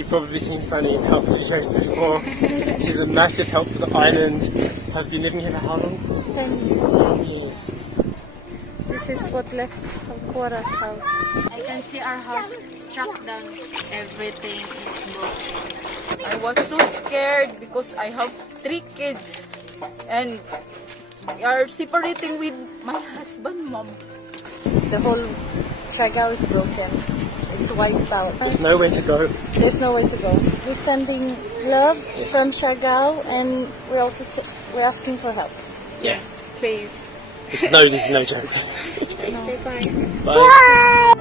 You've probably seen Sunny in Help videos before. She's a massive help to the island. Have been living here for how long? 10 years. 10 years. This is what left of Cora's house. I can see our house struck down. Everything is broken. I was so scared because I have 3 kids and we are separating with my husband, mom. The whole Siargao is broken. It's wiped out. There's nowhere to go. There's no way to go. We're sending love Yes. from Siargao, and we're asking for help. Yes. Please. This is no joke. Say bye. Bye.